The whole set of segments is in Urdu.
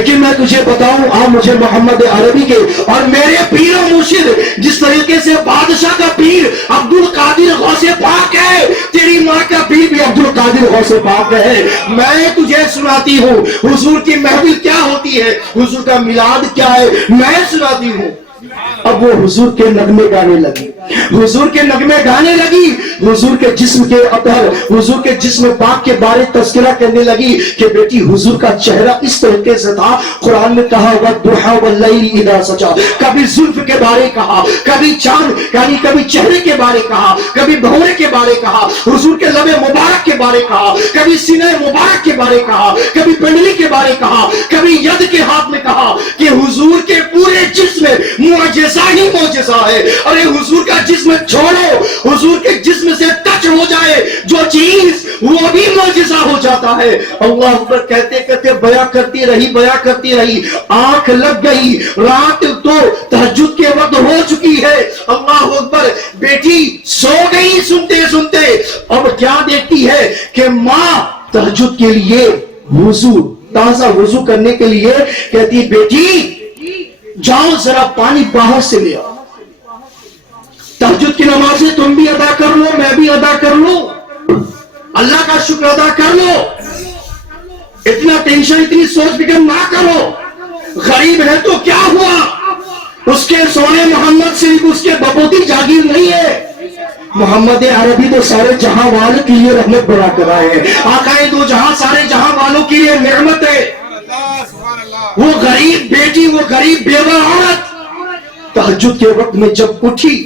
لیکن میں تجھے بتاؤں آپ مجھے محمد عربی کے اور میرے پیر و مرشد جس طریقے سے بادشاہ کا پیر عبد القادر غوث پاک ہے، تیری ماں کا پیر بھی عبد القادر غوث پاک ہے، میں تجھے سناتی ہوں حضور کی محفل کیا ہوتی ہے، حضور کا میلاد کیا ہے، میں سناتی ہوں۔ اب وہ حضور کے نغمے گانے لگی، حضور کے نغمے گانے لگی، حضور کے جسم کے اطہر، حضور کے جسم پاک کے بارے تذکرہ کرنے لگی کہ بیٹی حضور کا چہرہ اس طریقے سے تھا، قرآن میں کہا وَالضُّحَىٰ وَاللَّيْلِ إِذَا سَجَىٰ، کبھی زلف کے بارے کہا، کبھی چاند یعنی کبھی چہرے کے بارے کہا، کبھی بھورے کے بارے کہا، حضور کے لب مبارک کے بارے کہا، کبھی سینہ مبارک کے بارے کہا، کبھی پنڈلی کے بارے کہا، کبھی ید کے ہاتھ میں کہا کہ حضور کے پورے جسم معجزہ ہی معجزہ ہے۔ ارے حضور کا جسم چھوڑو، حضور کے جسم سے ٹچ ہو جائے جو چیز وہ بھی معجزہ ہو جاتا ہے۔ اللہ اکبر کہتے کہتے بیاں کرتی رہی، آنکھ لگ گئی، رات تو تہجد کے وقت ہو چکی ہے۔ اللہ اکبر، بیٹی سو گئی سنتے سنتے، اب کیا دیکھتی ہے کہ ماں تہجد کے لیے وضو تازہ وضو کرنے کے لیے کہتی بیٹی جاؤ ذرا پانی باہر سے لے آؤ، تہجد کی نمازیں تم بھی ادا کر لو، میں بھی ادا کر لو، اللہ کا شکر ادا کر لو، اتنا ٹینشن اتنی سوچ فکر نہ کرو، غریب ہے تو کیا ہوا، اس کے سونے محمد صرف اس کے بپوتی جاگیر نہیں ہے، محمد عربی تو سارے جہاں والوں کے لیے رحمت بنا کر آئے ہیں، آقائے دو جہاں سارے جہاں والوں کے لیے نعمت ہے۔ وہ غریب بیٹی، وہ غریب بیوہ عورت تہجد کے وقت میں جب اٹھی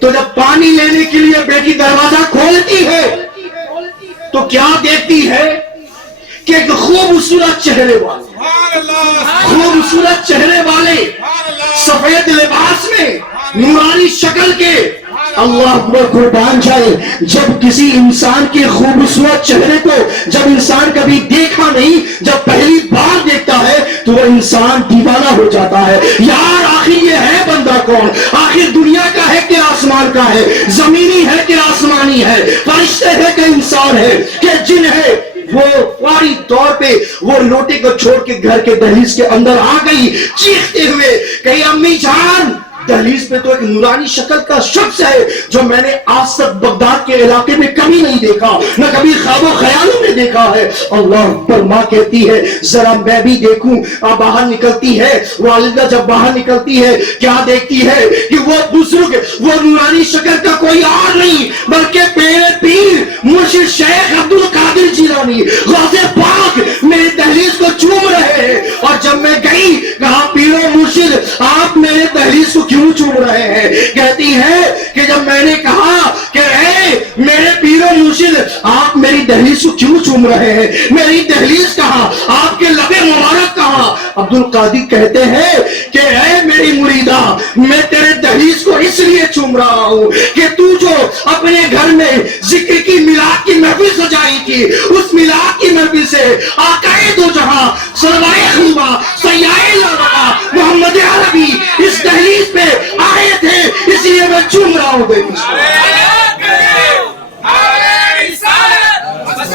تو جب پانی لینے کے لیے بیٹی دروازہ کھولتی ہے تو کیا دیکھتی ہے کہ ایک خوبصورت چہرے والے سفید لباس میں نورانی شکل کے، اللہ اکبر قربان جائے، جب کسی انسان کے خوبصورت چہرے کو جب انسان کبھی دیکھا نہیں، جب پہلی بار دیکھتا ہے تو وہ انسان دیوانہ ہو جاتا ہے، یار آخر یہ ہے بندہ کون، آخر دنیا کا ہے کہ آسمان کا ہے، زمینی ہے کہ آسمانی ہے، فرشتے ہے کہ انسان ہے کہ جن ہے۔ وہ فوری طور پہ وہ لوٹے کو چھوڑ کے گھر کے دہلیز کے اندر آ گئی چیختے ہوئے کہ امی جان، دہلیز پہ تو ایک نورانی شکل کا شخص ہے جو میں نے آج تک بغداد کے علاقے میں کبھی نہیں دیکھا، نہ کبھی خواب و خیالوں میں دیکھا ہے۔ اللہ پر ماں کہتی ہے ذرا میں بھی دیکھوں، باہر نکلتی ہے، والدہ جب باہر نکلتی ہے کیا دیکھتی ہے کہ وہ بزرگ، وہ نورانی شکل کا کوئی اور نہیں بلکہ پیر مرشد شیخ عبد القادر جیلانی غوث پاک میرے دہلیز کو چوم رہے ہیں۔ اور جب میں گئی کہا پیر و مرشد آپ میرے دہلیز کو کیوں چوم رہے ہیں؟ کہتی ہے کہ جب میں نے کہا کہ اے میرے پیر و مرشد آپ میری دہلیز کو کیوں چوم رہے ہیں، میری دہلیز کہاں، آپ کے لب مبارک کہاں؟ عبد القادر کہتے ہیں کہ اے میری مریدہ، میں تیرے دہلیز کو اس لیے چوم رہا ہوں کہ تو جو اپنے گھر میں ذکر کی میلاد کی محفل سجائی تھی، اس میلاد کی محفل سے آقائے دو جہاں سرور خلوہ سیاہ لالہ محمد عربی اس دہلیز پہ آئے تھے، اس لیے میں چوم رہا ہوں۔